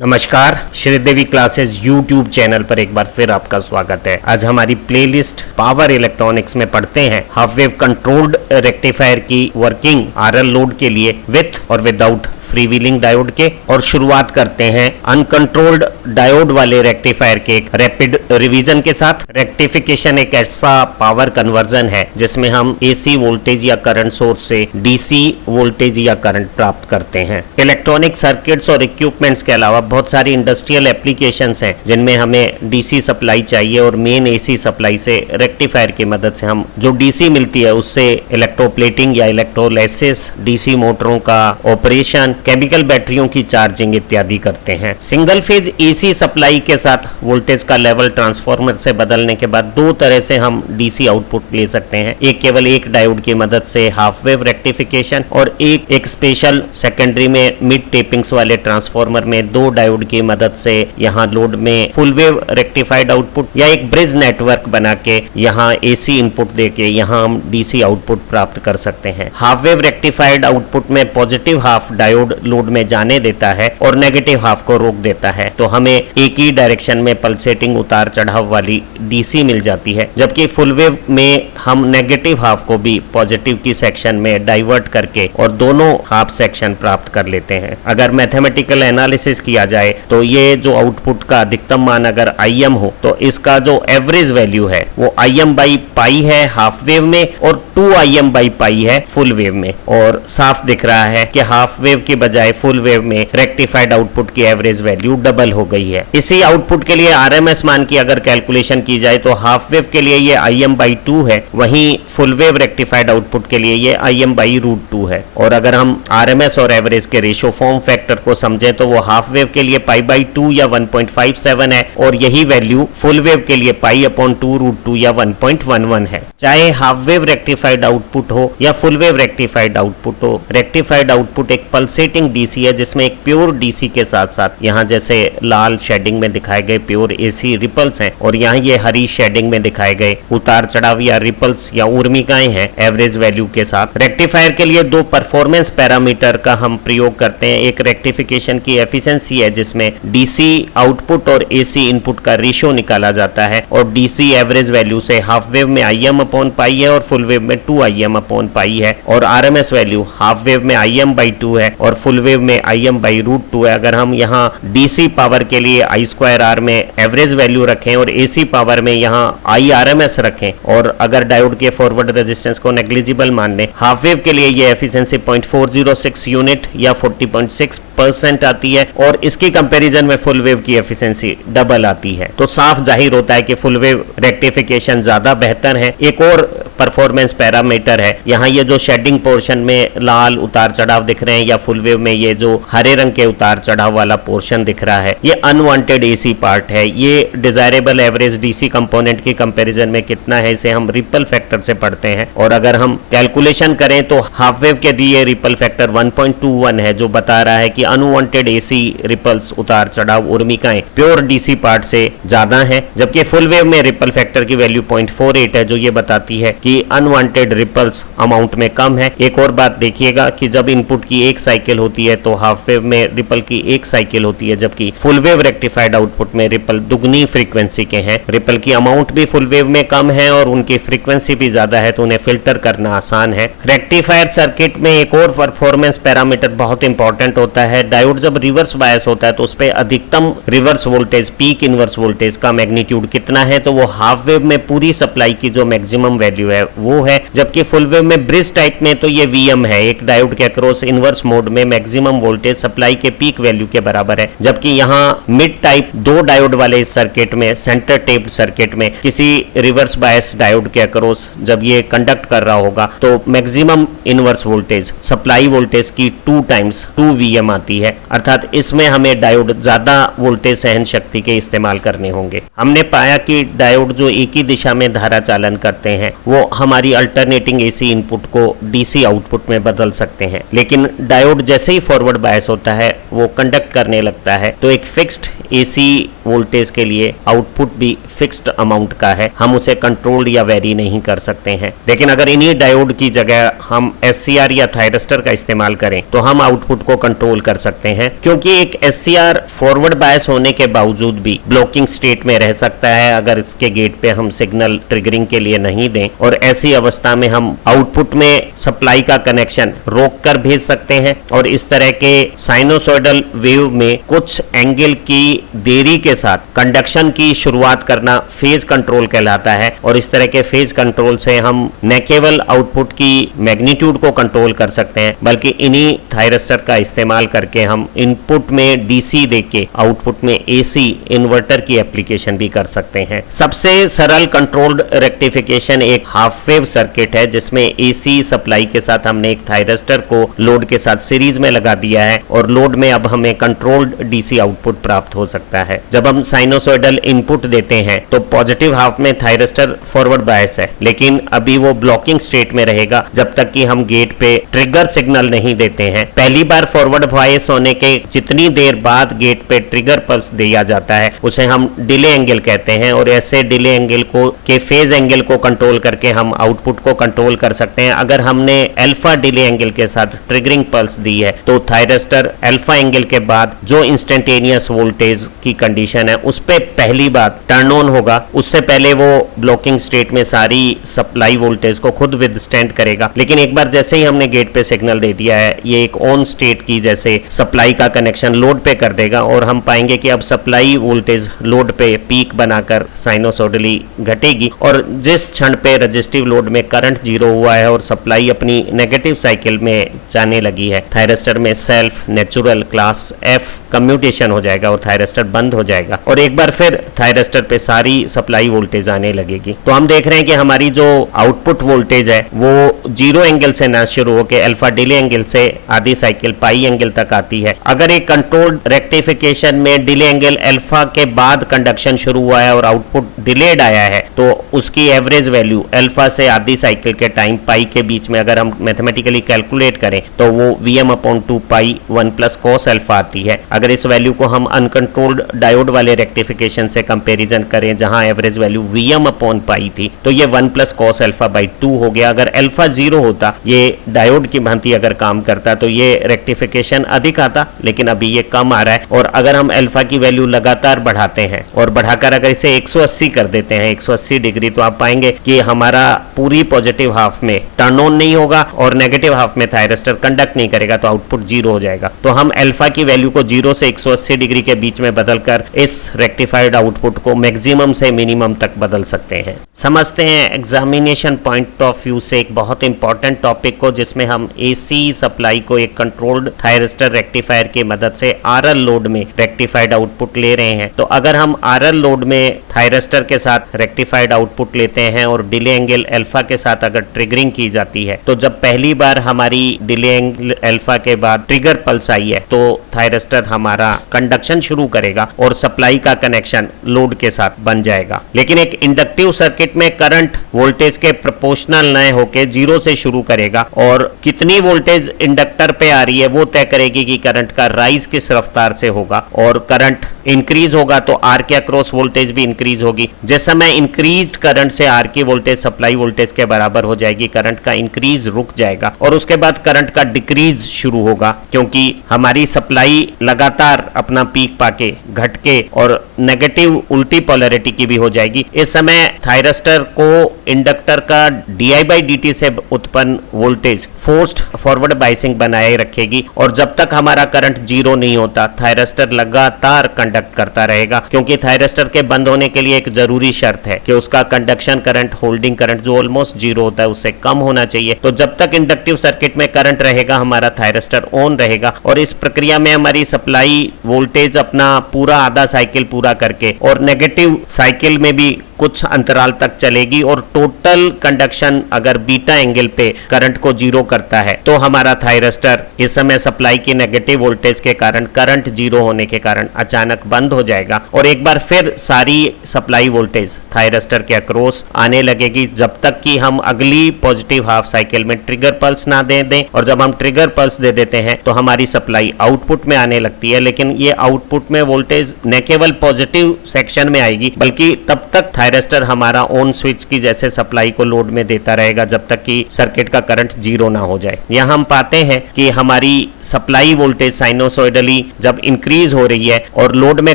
नमस्कार, Sridevi classes YouTube channel पर एक बार फिर आपका स्वागत है। आज हमारी प्लेलिस्ट पावर इलेक्ट्रॉनिक्स में पढ़ते हैं हाफ वेव कंट्रोल्ड रेक्टिफायर की वर्किंग आरएल लोड के लिए विथ और विदाउट फ्रीव्हीलिंग डायोड के, और शुरुआत करते हैं अनकंट्रोल्ड डायोड वाले रेक्टिफायर के एक रैपिड रिवीजन के साथ। रेक्टिफिकेशन एक ऐसा पावर कन्वर्जन है जिसमें हम एसी वोल्टेज या करंट सोर्स से डीसी वोल्टेज या करंट प्राप्त करते हैं। इलेक्ट्रॉनिक सर्किट्स और इक्विपमेंट्स के अलावा बहुत सारी इंडस्ट्रियल एप्लीकेशंस हैं जिनमें हमें डीसी सप्लाई चाहिए और मेन एसी सप्लाई से रेक्टिफायर की मदद से हम जो डीसी मिलती है उससे इलेक्ट्रोप्लेटिंग या इलेक्ट्रोलाइसिस, डीसी मोटरों का ऑपरेशन, केमिकल बैटरियों की चार्जिंग इत्यादि करते हैं। सिंगल फेज एसी सप्लाई के साथ वोल्टेज का लेवल ट्रांसफार्मर से बदलने के बाद दो तरह से हम डीसी आउटपुट ले सकते हैं। एक केवल एक डायोड की मदद से हाफ वेव रेक्टिफिकेशन, और एक स्पेशल सेकेंडरी में मिड टेपिंग्स वाले ट्रांसफार्मर में दो डायोड की मदद से यहाँ लोड में फुल वेव रेक्टिफाइड आउटपुट, या एक ब्रिज नेटवर्क बना के यहाँ एसी इनपुट देके यहाँ हम डीसी आउटपुट प्राप्त कर सकते हैं। हाफ वेव रेक्टिफाइड आउटपुट में पॉजिटिव हाफ डायोड लोड में जाने देता है और नेगेटिव हाफ को रोक देता है, तो हमें एक ही डायरेक्शन में पल्सेटिंग उतार चढ़ाव वाली डीसी मिल जाती है। जबकि फुल वेव में हम नेगेटिव हाफ को भी पॉजिटिव की सेक्शन में डाइवर्ट करके और दोनों हाफ सेक्शन प्राप्त कर लेते हैं। अगर मैथमेटिकल एनालिसिस किया जाए तो ये जो आउटपुट का अधिकतम मान अगर IM हो तो इसका जो एवरेज वैल्यू है वो IM बाई पाई है हाफ वेव में और 2IM बाई पाई है फुल वेव में। और साफ दिख रहा है कि हाफ वेव के बजाय फुल वेव में रेक्टिफाइड आउटपुट की एवरेज वैल्यू डबल हो गई है। इसी आउटपुट के लिए आरएमएस मान की अगर कैलकुलेशन की जाए तो हाफ वेव के लिए ये IM बाई 2 है, वहीं फुल वेव रेक्टिफाइड आउटपुट के लिए ये IM बाई √2 है। और अगर हम आरएमएस और एवरेज के रेशो फॉर्म फैक्टर को समझें तो वो हाफ वेव के लिए पाई बाई 2 या 1.57 है, और यही वैल्यू फुल वेव के लिए पाई अपॉन 2 √2 या 1.11 है। चाहे हाफ वेव रेक्टिफाइड आउटपुट हो या फुल वेव रेक्टिफाइड आउटपुट हो, रेक्टिफाइड आउटपुट एक पल्सेटिंग डीसी है जिसमें एक प्योर डीसी के साथ साथ यहाँ जैसे लाल शेडिंग में दिखाए गए प्योर एसी रिपल्स हैं, और यहाँ ये हरी शेडिंग में दिखाए गए उतार चढ़ाव या रिपल्स या ऊर्मिकाएं हैं एवरेज वैल्यू के साथ। रेक्टिफायर के लिए दो परफॉर्मेंस पैरामीटर का हम प्रयोग करते हैं। एक रेक्टिफिकेशन की एफिशिएंसी है जिसमें डीसी आउटपुट और एसी इनपुट का रेशियो निकाला जाता है, और डीसी एवरेज वैल्यू से हाफ वेव में IM अपॉन पाई है और फुल वेव में 2IM अपॉन पाई है, और आरएमएस वैल्यू हाफ वेव में IM बाई 2 है और फुल वेव में IM बाई √2 है। अगर हम यहाँ डीसी पावर के लिए I²R में एवरेज वैल्यू रखें और एसी पावर में यहाँ IRMS रखें, और अगर डायोड के फॉरवर्ड रेजिस्टेंस को नेग्लिजिबल मान लें, हाफ वेव के लिए ये एफिशिएंसी 0.406 यूनिट या 40.6% आती है, और इसकी कंपैरिजन में फुल वेव की एफिशिएंसी डबल आती है। तो साफ जाहिर होता है कि फुल वेव रेक्टिफिकेशन ज्यादा बेहतर है। एक और परफॉर्मेंस पैरामीटर है, यहाँ ये जो शेडिंग पोर्शन में लाल उतार चढ़ाव दिख रहे हैं या फुल वेव में ये जो हरे रंग के उतार चढ़ाव वाला पोर्शन दिख रहा है, ये अनवांटेड एसी पार्ट है। ये डिजायरेबल एवरेज डीसी कंपोनेंट की कंपैरिजन में कितना है इसे हम रिपल फैक्टर से पढ़ते हैं, और अगर हम कैलकुलेशन करें तो हाफ वेव के लिए रिपल फैक्टर 1.21 है, जो बता रहा है कि अनवांटेड एसी रिपल्स उतार चढ़ाव ऊर्मिकाएं प्योर डीसी पार्ट से ज्यादा है। जबकि फुल वेव में रिपल फैक्टर की वैल्यू 0.48 है, जो ये बताती है कि अनवांटेड रिपल्स अमाउंट में कम है। एक और बात देखिएगा कि जब इनपुट की एक साइकिल होती है तो हाफ वेव में रिपल की एक साइकिल होती है, जबकि फुल वेव रेक्टिफाइड आउटपुट में रिपल दुगनी फ्रीक्वेंसी के हैं। रिपल की अमाउंट भी फुल वेव में कम है और उनकी फ्रीक्वेंसी भी ज्यादा है, तो उन्हें फिल्टर करना आसान है। रेक्टिफायर सर्किट में एक और परफॉर्मेंस पैरामीटर बहुत इंपॉर्टेंट होता है। डायोड जब रिवर्स बायस होता है तो उस पर अधिकतम reverse voltage, peak inverse voltage का मैग्नीट्यूड कितना है, तो वो हाफ वेव में पूरी सप्लाई की जो मैक्सिमम वैल्यू है वो है। जबकि फुल वेव में ब्रिज टाइप में तो ये VM है, एक डायोड के अक्रॉस इनवर्स मोड में मैक्सिमम वोल्टेज सप्लाई के पीक वैल्यू के बराबर है। जबकि यहाँ मिड टाइप दो डायोड वाले इस सर्किट में, सेंटर टेप्ड सर्किट में, किसी रिवर्स बायस डायोड के अक्रॉस जब ये कंडक्ट कर रहा होगा तो maximum inverse voltage supply voltage की 2 टाइम्स 2 VM आती है, अर्थात इसमें हमें डायोड ज्यादा वोल्टेज सहन शक्ति के इस्तेमाल करने होंगे। हमने पाया कि डायोड जो एक ही दिशा में धारा चालन करते हैं वो हमारी अल्टरनेटिंग एसी इनपुट को डीसी आउटपुट में बदल सकते हैं, लेकिन डायोड जैसे ही फॉरवर्ड बायस होता है वो कंडक्ट करने लगता है। तो एक फिक्स्ड एसी वोल्टेज के लिए आउटपुट भी फिक्स्ड अमाउंट का है, हम उसे कंट्रोल या वेरी नहीं कर सकते हैं। लेकिन अगर इन्हीं डायोड की जगह हम एससीआर या थायरिस्टर का इस्तेमाल करें तो हम आउटपुट को कंट्रोल कर सकते हैं, क्योंकि एक एससीआर फॉरवर्ड बायस होने के बावजूद भी ब्लॉकिंग स्टेट में रह सकता है अगर इसके गेट पे हम सिग्नल ट्रिगरिंग के लिए नहीं दें, और ऐसी अवस्था में हम आउटपुट में सप्लाई का कनेक्शन रोक कर भेज सकते हैं। और इस तरह के साइनोसॉइडल वेव में कुछ एंगल की देरी के साथ कंडक्शन की शुरुआत करना फेज कंट्रोल कहलाता है। और इस तरह के फेज कंट्रोल से हम न केवल आउटपुट की मैग्नीट्यूड को कंट्रोल कर सकते हैं, बल्कि इन्हीं थायरिस्टर का इस्तेमाल करके हम इनपुट में डीसी देके आउटपुट में एसी इन्वर्टर की एप्लीकेशन भी कर सकते हैं। सबसे सरल कंट्रोल्ड रेक्टिफिकेशन एक हाफ वेव सर्किट है, जिसमें एसी सप्लाई के साथ हमने एक थायरिस्टर को लोड के साथ सीरीज में लगा दिया है और लोड में अब हमें कंट्रोल्ड डीसी आउटपुट प्राप्त हो सकता है। जब हम साइनोसॉइडल इनपुट देते हैं तो पॉजिटिव हाफ में थायरिस्टर फॉरवर्ड बायस है, लेकिन अभी वो ब्लॉकिंग स्टेट में रहेगा जब तक कि हम गेट पे ट्रिगर सिग्नल नहीं देते हैं। पहली बार फॉरवर्ड बायस होने के जितनी देर बाद गेट पे ट्रिगर पल्स दिया जाता है उसे हम डिले एंगल कहते हैं, और ऐसे डिले एंगल को के फेज एंगल को कंट्रोल करके हम आउटपुट को कंट्रोल कर सकते हैं। अगर हमने अल्फा डिले एंगल के साथ ट्रिगरिंग पल्स दी है तो थायरिस्टर अल्फा एंगल के बाद जो इंस्टेंटेनियस वोल्टेज की कंडीशन है उस पे पहली बार टर्न ऑन होगा। उससे पहले वो ब्लॉकिंग स्टेट में सारी सप्लाई वोल्टेज को खुद विदस्टैंड करेगा, लेकिन एक बार जैसे ही हमने गेट पे सिग्नल दे दिया है ये एक ऑन स्टेट की जैसे सप्लाई का कनेक्शन लोड पे कर देगा, और हम पाएंगे कि अब सप्लाई वोल्टेज लोड पे पीक बनाकर साइनोसॉइडली घटेगी। और जिस क्षण पे रजिस्टिव लोड में करंट जीरो हुआ है और सप्लाई अपनी नेगेटिव साइकिल में जाने लगी है, थायरिस्टर में self natural class F commutation हो जाएगा और थायरिस्टर बंद हो जाएगा, और एक बार फिर थायरिस्टर पे सारी सप्लाई वोल्टेज आने लगेगी। तो हम देख रहे हैं कि हमारी जो आउटपुट वोल्टेज है वो जीरो एंगल से ना शुरू होकर अल्फा डिले एंगल से आधी साइकिल पाई एंगल तक आती है। अगर एक कंट्रोल्ड रेक्टिफिकेशन में डिले एंगल अल्फा के बाद कंडक्शन शुरू हुआ है और आउटपुट डिलेड आया है तो उसकी एवरेज वैल्यू अल्फा से आधी साइकिल के टाइम पाई के बीच में अगर हम मैथमेटिकली कैलकुलेट करें तो वो Vm/2 पाई 1 प्लस कॉस अल्फा आती है। अगर इस वैल्यू को हम अनकंट्रोल्ड डायोड वाले रेक्टिफिकेशन से कंपैरिजन करें जहां एवरेज वैल्यू Vm/पाई थी तो ये 1 प्लस कॉस अल्फा बाई 2 हो गया। अगर अल्फा 0 होता, ये डायोड की भांति अगर काम करता तो ये रेक्टिफिकेशन अधिक आता, लेकिन अभी ये कम आ रहा है। और अगर हम अल्फा की वैल्यू लगातार बढ़ाते हैं और बढ़ाकर अगर इसे 180 कर देते हैं 180 डिग्री, तो आप पाएंगे कि हमारा पूरी पॉजिटिव हाफ में टर्न ऑन नहीं होगा और नेगेटिव हाफ में थायरिस्टर कंडक्ट नहीं करेगा, तो आउटपुट 0 हो जाएगा। तो हम अल्फा की वैल्यू को 0 से 180 डिग्री के बीच में बदलकर इस रेक्टिफाइड आउटपुट को मैक्सिमम से मिनिमम तक बदल सकते हैं। समझते हैं एग्जामिनेशन पॉइंट ऑफ व्यू से एक बहुत इंपॉर्टेंट टॉपिक को, जिसमें हम एसी सप्लाई को एक कंट्रोल्ड थायरिस्टर रेक्टिफायर की मदद से आरएल लोड में रेक्टिफाइड आउटपुट ले रहे हैं। तो अगर हम आरएल लोड में थायरिस्टर के साथ रेक्टिफाइड आउटपुट लेते हैं और डिले एंगल अल्फा के साथ अगर ट्रिगरिंग की जाती है, तो जब पहली बार हमारी डिले एंगल अल्फा के बाद ट्रिगर पल्स आई है तो थायरिस्टर हमारा कंडक्शन शुरू करेगा और सप्लाई का कनेक्शन लोड के साथ बन जाएगा। लेकिन एक इंडक्टिव सर्किट में करंट वोल्टेज के प्रोपोर्शनल न होके 0 से शुरू करेगा, और कितनी वोल्टेज इंडक्टर पे आ रही है वो तय करेगी कि करंट का राइज किस रफ्तार से होगा। और करंट इंक्रीज होगा तो आर के अक्रॉस वोल्टेज भी इंक्रीज होगी। जिस समय इंक्रीज करंट से आर की वोल्टेज सप्लाई वोल्टेज के बराबर हो जाएगी, करंट का इंक्रीज रुक जाएगा और उसके बाद करंट का डिक्रीज शुरू होगा, क्योंकि हमारी सप्लाई लगातार अपना पीक पाके घट के और नेगेटिव उल्टी पोलैरिटी की भी हो जाएगी। इस समय थायरिस्टर को इंडक्टर का di/dt से उत्पन्न वोल्टेज फोर्स्ड फॉरवर्ड बाइसिंग बनाए रखेगी, और जब तक हमारा करंट 0 नहीं होता थायरिस्टर लगातार कंडक्ट करता रहेगा, क्योंकि थायरिस्टर के बंद होने के लिए एक जरूरी शर्त है कि उसका कंडक्शन करंट, होल्डिंग करंट जो ऑलमोस्ट 0 होता है उससे कम होना चाहिए। तो जब तक इंडक्टिव सर्किट में करंट रहेगा हमारा थायरिस्टर ऑन रहेगा, और इस प्रक्रिया में हमारी सप्लाई वोल्टेज अपना पूरा आधा साइकिल पूरा करके और नेगेटिव साइकिल में भी कुछ अंतराल तक चलेगी और टोटल कंडक्शन अगर बीटा एंगल पे करंट को जीरो करता है तो हमारा थायरिस्टर इस समय सप्लाई की नेगेटिव वोल्टेज के कारण, करंट जीरो होने के कारण अचानक बंद हो जाएगा और एक बार फिर सारी सप्लाई वोल्टेज थायरिस्टर के अक्रॉस आने लगेगी जब तक कि हम अगली पॉजिटिव हाफ साइकिल में ट्रिगर पल्स ना दे दें। और जब हम ट्रिगर पल्स दे देते हैं तो हमारी सप्लाई आउटपुट में आने लगती है, लेकिन ये आउटपुट में वोल्टेज न केवल पॉजिटिव सेक्शन में आएगी बल्कि तब तक थायरिस्टर हमारा ऑन स्विच की जैसे सप्लाई को लोड में देता रहेगा जब तक कि सर्किट का करंट जीरो ना हो जाए। यहां हम पाते हैं कि हमारी सप्लाई वोल्टेज साइनोसॉइडली जब इंक्रीज हो रही है और लोड में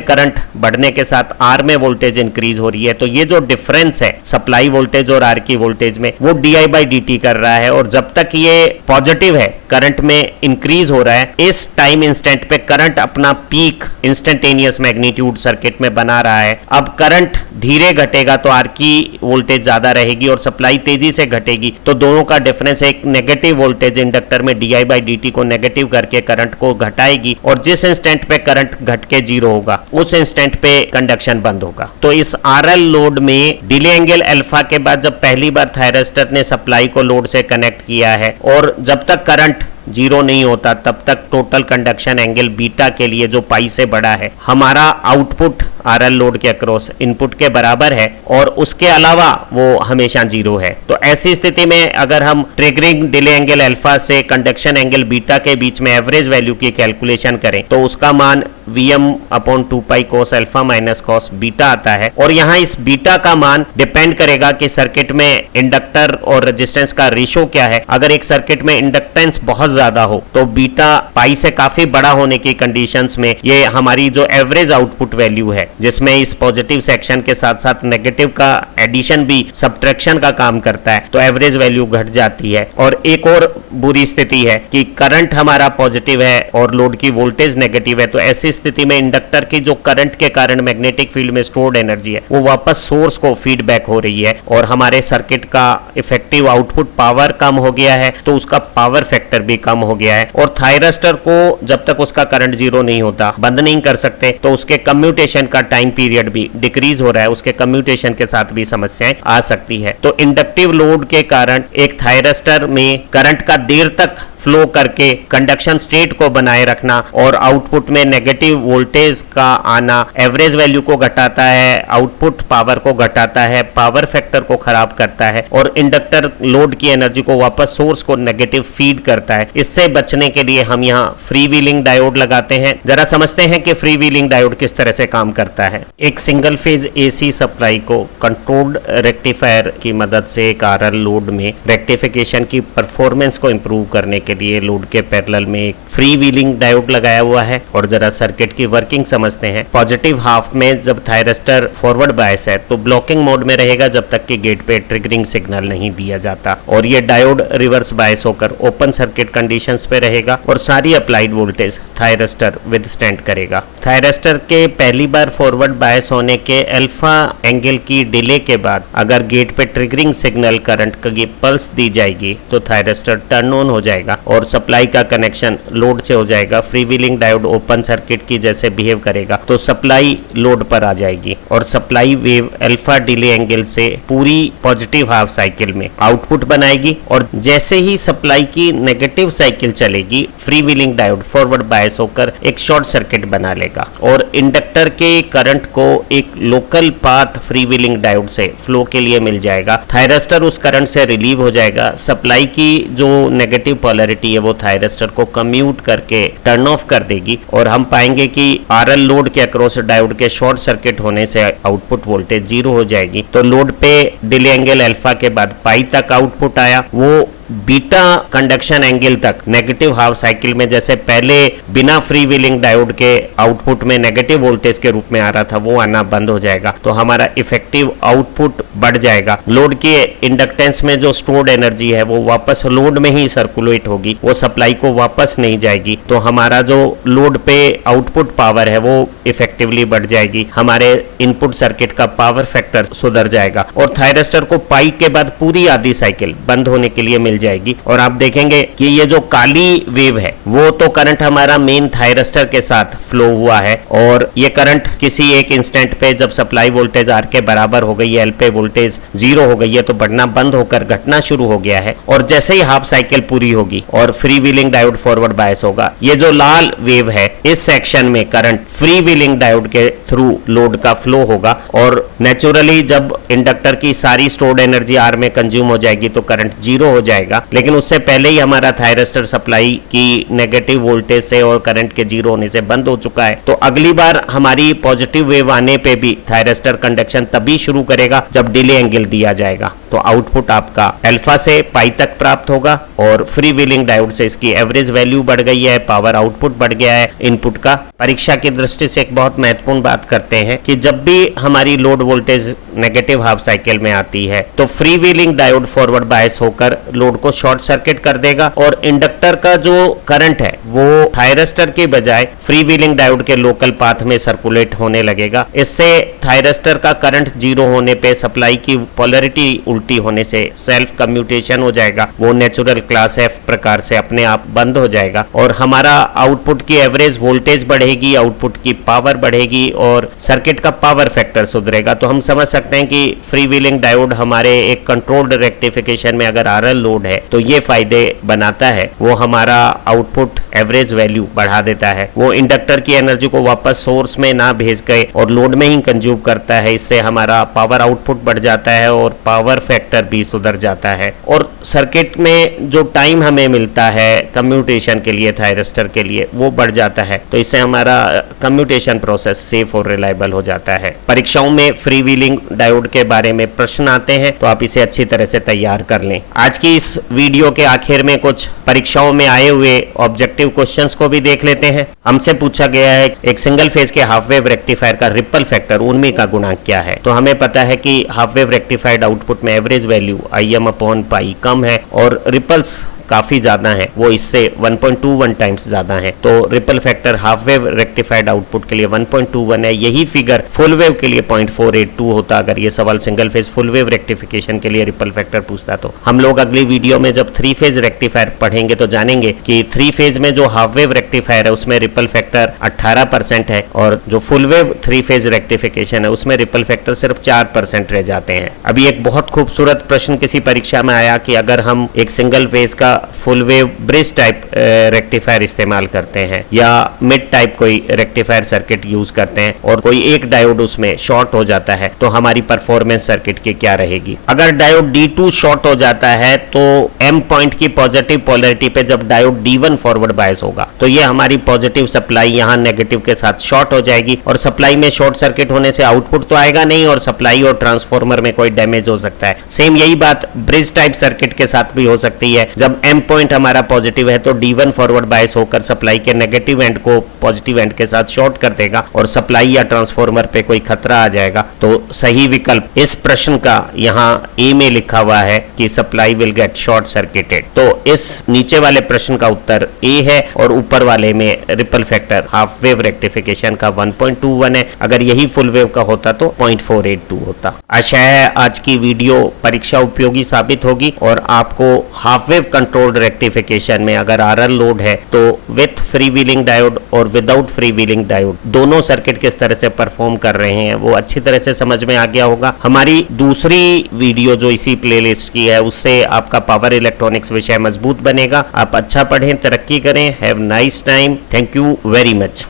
करंट बढ़ने के साथ आर में वोल्टेज इंक्रीज हो रही है, तो ये जो डिफरेंस है सप्लाई वोल्टेज और आर की वोल्टेज में वो डी बाई डी टी कर रहा है। और जब तक ये पॉजिटिव है, करंट में इंक्रीज हो रहा है, इस टाइम इंस्टेंट पे करंट अपना पीक इंस्टेंटेनियस मैग्नीट्यूड सर्किट में बना रहा है। अब करंट धीरे घटेगा तो आर की वोल्टेज ज्यादा रहेगी और सप्लाई तेजी से घटेगी तो दोनों का डिफरेंस एक नेगेटिव वोल्टेज इंडक्टर में डी बाई डी टी को नेगेटिव करके करंट को घटाएगी और जिस इंस्टेंट पे करंट घट के जीरो होगा उस इंस्टेंट पे कंडक्शन बंद होगा। तो इस आरएल लोड में डिले एंगल अल्फा के बाद जब पहली बार थायरिस्टर ने सप्लाई को लोड से कनेक्ट किया है और जब तक करंट जीरो नहीं होता तब तक टोटल कंडक्शन एंगल बीटा के लिए जो पाई से बड़ा है हमारा आउटपुट आरएल लोड के अक्रॉस इनपुट के बराबर है और उसके अलावा वो हमेशा जीरो है। तो ऐसी स्थिति में अगर हम ट्रिगरिंग डिले एंगल अल्फा से कंडक्शन एंगल बीटा के बीच में एवरेज वैल्यू की कैलकुलेशन करें तो उसका मान Vm/2 cos alpha minus cos beta आता है। और यहाँ इस बीटा का मान डिपेंड करेगा कि सर्किट में इंडक्टर और रेजिस्टेंस का रेशो क्या है। अगर एक सर्किट में इंडक्टेंस बहुत ज्यादा हो तो बीटा पाई से काफी बड़ा होने की कंडीशंस में ये हमारी जो एवरेज आउटपुट वैल्यू है जिसमें इस पॉजिटिव सेक्शन के साथ साथ नेगेटिव का एडिशन भी सब्ट्रैक्शन का काम करता है तो एवरेज वैल्यू घट जाती है। और एक और बुरी स्थिति है कि करंट हमारा पॉजिटिव है और लोड की वोल्टेज नेगेटिव है तो ऐसी स्थिति में इंडक्टर की जो करंट के कारण मैग्नेटिक फील्ड में स्टोर्ड एनर्जी है वो वापस सोर्स को फीडबैक हो रही है और हमारे सर्किट का इफेक्टिव आउटपुट पावर कम हो गया है तो उसका पावर फैक्टर भी कम हो गया है। और थायरिस्टर को जब तक उसका करंट जीरो नहीं होता बंद नहीं कर सकते तो उसके कम्यूटेशन का टाइम पीरियड भी डिक्रीज हो रहा है, उसके कम्यूटेशन के साथ भी समस्याएं आ सकती है। तो इंडक्टिव लोड के कारण एक थायरिस्टर में करंट का देर तक फ्लो करके कंडक्शन स्टेट को बनाए रखना और आउटपुट में नेगेटिव वोल्टेज का आना एवरेज वैल्यू को घटाता है, आउटपुट पावर को घटाता है, पावर फैक्टर को खराब करता है और इंडक्टर लोड की एनर्जी को वापस सोर्स को नेगेटिव फीड करता है। इससे बचने के लिए हम यहाँ फ्री व्हीलिंग डायोड लगाते हैं। जरा समझते हैं कि फ्री व्हीलिंग डायोड किस तरह से काम करता है। एक सिंगल फेज एसी सप्लाई को कंट्रोल्ड रेक्टिफायर की मदद से एक आरएल लोड में रेक्टिफिकेशन की परफॉर्मेंस को इंप्रूव करने के लिए लोड के पैरेलल में एक फ्री व्हीलिंग डायोड लगाया हुआ है। और जरा सर्किट की वर्किंग समझते हैं। पॉजिटिव हाफ में जब थायरिस्टर फॉरवर्ड बायस है तो ब्लॉकिंग मोड में रहेगा जब तक कि गेट पे ट्रिगरिंग सिग्नल नहीं दिया जाता और ये डायोड रिवर्स बायस होकर ओपन सर्किट कंडीशंस पे रहेगा और सारी अप्लाइड वोल्टेज थायरिस्टर विदस्टैंड करेगा। थायरिस्टर के पहली बार फॉरवर्ड बायस होने के अल्फा एंगल की डिले के बाद अगर गेट पे ट्रिगरिंग सिग्नल करंट की पल्स दी जाएगी तो थायरिस्टर टर्न ऑन हो जाएगा और सप्लाई का कनेक्शन लोड से हो जाएगा। Free wheeling diode open circuit की जैसे बिहेव करेगा तो सप्लाई लोड पर आ जाएगी और supply wave alpha delay angle से पूरी पॉजिटिव हाफ साइकिल में आउटपुट बनाएगी और जैसे ही सप्लाई की नेगेटिव साइकिल चलेगी free wheeling diode forward bias होकर एक शॉर्ट सर्किट बना लेगा और इंडक्टर के करंट को एक local path free wheeling diode से फ्लो के लिए मिल जाएगा। थायरिस्टर उस करंट से रिलीव हो जाएगा। सप्लाई की जो नेगेटिव पोलैरिटी है वो थायरिस्टर को कम्यूट करके टर्न ऑफ कर देगी और हम पाएंगे कि आरएल लोड के अक्रॉस डायोड के शॉर्ट सर्किट होने से आउटपुट वोल्टेज जीरो हो जाएगी। तो लोड पे डिले एंगल अल्फा के बाद पाई तक आउटपुट आया, वो बीटा कंडक्शन एंगल तक नेगेटिव हाफ साइकिल में जैसे पहले बिना फ्री व्हीलिंग डायोड के आउटपुट में नेगेटिव वोल्टेज के रूप में आ रहा था वो आना बंद हो जाएगा। तो हमारा इफेक्टिव आउटपुट बढ़ जाएगा। लोड के इंडक्टेंस में जो स्टोर्ड एनर्जी है वो वापस लोड में ही सर्कुलेट होगी, वो सप्लाई को वापस नहीं जाएगी। तो हमारा जो लोड पे आउटपुट पावर है वो इफेक्टिवली बढ़ जाएगी। हमारे इनपुट सर्किट का पावर फैक्टर सुधर जाएगा और थायरिस्टर को पाई के बाद पूरी आधी साइकिल बंद होने के लिए मिल मिल जाएगी और आप देखेंगे कि ये जो काली वेव है वो तो करंट हमारा मेन थायरस्टर के साथ फ्लो हुआ है और ये करंट किसी एक इंस्टेंट पे जब सप्लाई वोल्टेज आर के बराबर हो गई है, एल पे वोल्टेज 0 हो गई है, तो बढ़ना बंद होकर घटना शुरू हो गया है और जैसे ही हाफ साइकिल पूरी होगी और free wheeling diode forward bias होगा, ये जो लाल वेव है इस सेक्शन में करंट फ्री व्हीलिंग डायोड के थ्रू लोड का फ्लो होगा और नेचुरली जब इंडक्टर की सारी स्टोर्ड एनर्जी आर में कंज्यूम हो जाएगी तो करंट 0 हो जाएगा, लेकिन उससे पहले ही हमारा थायरस्टर सप्लाई की नेगेटिव वोल्टेज से और करंट के 0 होने से बंद हो चुका है। तो अगली बार हमारी पॉजिटिव वेव आने पे भी थायरस्टर कंडक्शन तभी शुरू करेगा जब डिले एंगल दिया जाएगा, तो आउटपुट आपका अल्फा से पाई तक प्राप्त होगा और फ्री व्हीलिंग डायोड से इसकी एवरेज वैल्यू बढ़ गई है, पावर आउटपुट बढ़ गया है इनपुट का। परीक्षा की दृष्टि से एक बहुत महत्वपूर्ण बात करते हैं कि जब भी हमारी load voltage negative half cycle में आती है तो free wheeling diode forward bias होकर लोड को शॉर्ट सर्किट कर देगा और इंडक्टर का जो करंट है वो थायरस्टर के बजाय फ्री व्हीलिंग डायोड के लोकल पाथ में सर्कुलेट होने लगेगा। इससे थायरस्टर का करंट 0 होने पे सप्लाई की पोलैरिटी उल्टी होने से सेल्फ कम्यूटेशन हो जाएगा, वो नेचुरल क्लास एफ प्रकार से अपने आप बंद हो जाएगा और हमारा आउटपुट की एवरेज वोल्टेज बढ़ेगी, आउटपुट की पावर बढ़ेगी और सर्किट का पावर फैक्टर सुधरेगा। तो हम समझ सकते हैं कि फ्री व्हीलिंग डायोड हमारे एक कंट्रोल्ड रेक्टिफिकेशन में अगर आरएल लोड है तो ये फायदे बनाता है, वो हमारा आउटपुट एवरेज वैल्यू बढ़ा देता है, वो इंडक्टर की एनर्जी को वापस सोर्स में ना भेज गए और लोड में ही कंज्यूम करता है, इससे हमारा पावर आउटपुट बढ़ जाता है और पावर फैक्टर भी सुधर जाता है और सर्किट में जो टाइम हमें मिलता है कम्यूटेशन के लिए थायरस्टर के लिए वो बढ़ जाता है, तो इससे हमारा कम्यूटेशन प्रोसेस सेफ और रिलायबल हो जाता है। परीक्षाओं में फ्री व्हीलिंग डायोड के बारे में प्रश्न आते हैं तो आप इसे अच्छी तरह से तैयार कर लें। आज की इस वीडियो के आखिर में कुछ परीक्षाओं में आए हुए ऑब्जेक्टिव क्वेश्चंस को भी देख लेते हैं। हमसे पूछा गया है एक सिंगल फेज के हाफ वेव रेक्टिफायर का रिपल फैक्टर उर्मी का गुणांक क्या है। तो हमें पता है कि हाफ वेव रेक्टिफाइड आउटपुट में एवरेज वैल्यू IM/पाई कम है और रिपल्स काफी ज्यादा है, वो इससे 1.21 टाइम्स ज्यादा है, तो ripple factor half wave rectified output के लिए 1.21 है। यही फिगर फुल वेव के लिए 0.482 होता अगर ये सवाल single phase full wave rectification के लिए रिपल फैक्टर पूछता। तो हम लोग अगली वीडियो में जब 3 फेज रेक्टिफायर पढ़ेंगे तो जानेंगे कि 3 फेज में जो हाफ वेव रेक्टिफायर है उसमें रिपल फैक्टर 18% है और जो फुल वेव 3 फेज रेक्टिफिकेशन है उसमें रिपल फैक्टर सिर्फ 4% रह जाते हैं। अभी एक बहुत खूबसूरत प्रश्न किसी परीक्षा में आया कि अगर हम एक सिंगल फेज का full wave bridge type rectifier इस्तेमाल करते हैं या मिड टाइप कोई रेक्टिफायर सर्किट यूज करते हैं और कोई एक डायोड उसमें शॉर्ट हो जाता है तो हमारी परफॉर्मेंस सर्किट की क्या रहेगी। अगर डायोड D2 शॉर्ट हो जाता है तो M पॉइंट की पॉजिटिव पोलैरिटी पे जब डायोड D1 फॉरवर्ड बायस होगा तो ये हमारी पॉजिटिव सप्लाई यहाँ नेगेटिव के साथ शॉर्ट हो जाएगी और सप्लाई में शॉर्ट सर्किट होने से आउटपुट तो आएगा नहीं और सप्लाई और ट्रांसफॉर्मर में कोई डैमेज हो सकता है। सेम यही बात ब्रिज टाइप सर्किट के साथ भी हो सकती है। जब M पॉइंट हमारा पॉजिटिव है तो D1 फॉरवर्ड बायस होकर सप्लाई के नेगेटिव एंड को पॉजिटिव एंड के साथ शॉर्ट कर देगा और सप्लाई या ट्रांसफॉर्मर पे कोई खतरा आ जाएगा। तो सही विकल्प इस प्रश्न का यहाँ ए में लिखा हुआ है कि supply will get short circuited. तो इस नीचे वाले प्रश्न का उत्तर ए है और ऊपर वाले में ripple factor half wave rectification का 1.21 है। अगर यही फुल वेव का होता तो 0.482 होता। आशा है आज की वीडियो परीक्षा उपयोगी साबित होगी और आपको हाफ वेव कंट्रोल्ड रेक्टिफिकेशन में अगर आरएल लोड है तो विथ फ्री व्हीलिंग डायोड और विदाउट फ्री व्हीलिंग डायोड दोनों सर्किट किस तरह से परफॉर्म कर रहे हैं वो अच्छी तरह से समझ में आ गया होगा। हमारी दूसरी वीडियो जो इसी प्लेलिस्ट की है उससे आपका पावर इलेक्ट्रॉनिक्स विषय मजबूत बनेगा। आप अच्छा पढ़ें, तरक्की करें। Have nice time. Thank you very much.